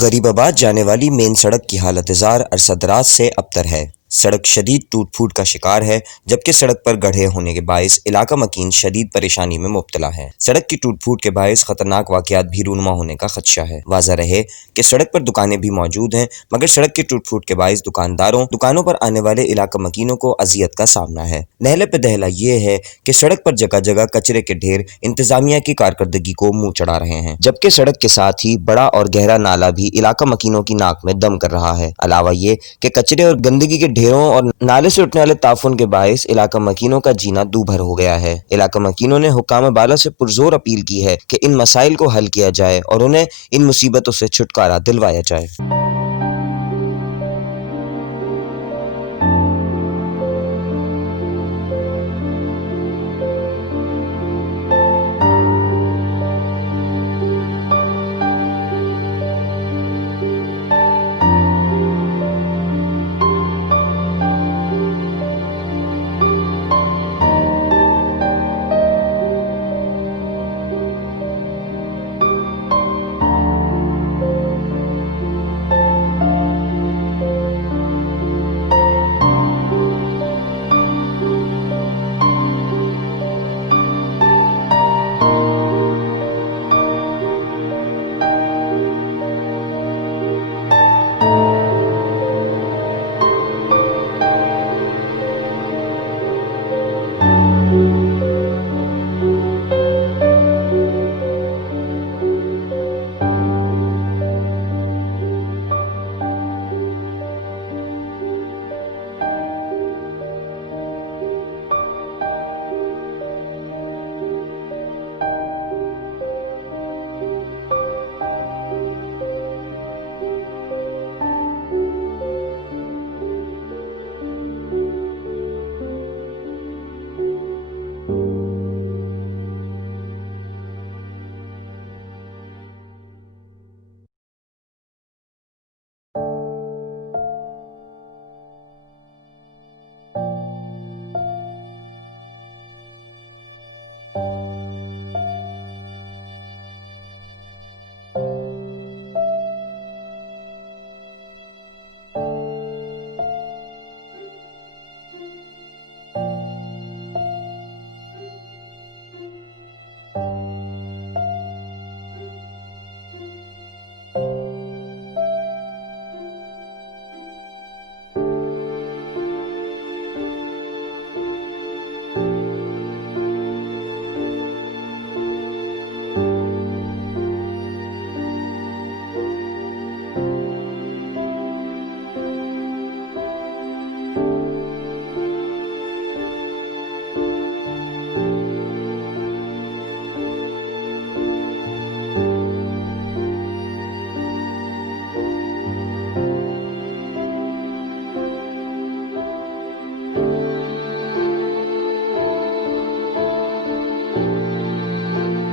गरीबाबाद जाने वाली मेन सड़क की हालत जार अरसदराज से अबतर है। सड़क शदीद टूट फूट का शिकार है, जबकि सड़क पर गड्ढे होने के बायस इलाका मकीन शदीद परेशानी में मुब्तला है। सड़क की टूट फूट के बायस खतरनाक वाकयात भी रूनुमा होने का खदशा है। वाज़ा रहे कि सड़क पर दुकानें भी मौजूद हैं, मगर सड़क की टूट फूट के बायस दुकानों पर आने वाले इलाका मकीनों को अजियत का सामना है। नहले पे दहला ये है कि सड़क पर जगह जगह कचरे के ढेर इंतजामिया की कारकर्दगी को मुंह चढ़ा रहे हैं, जबकि सड़क के साथ ही बड़ा और गहरा नाला भी इलाका मकीनों की नाक में दम कर रहा है। अलावा ये कि कचरे और गंदगी के ढेरों और नाले से उठने वाले ताफुन के बायस इलाका मकीनों का जीना दूभर हो गया है। इलाका मकीनों ने हुक्काम बाला से पुरजोर अपील की है कि इन मसाइल को हल किया जाए और उन्हें इन मुसीबतों से छुटकारा दिलवाया जाए।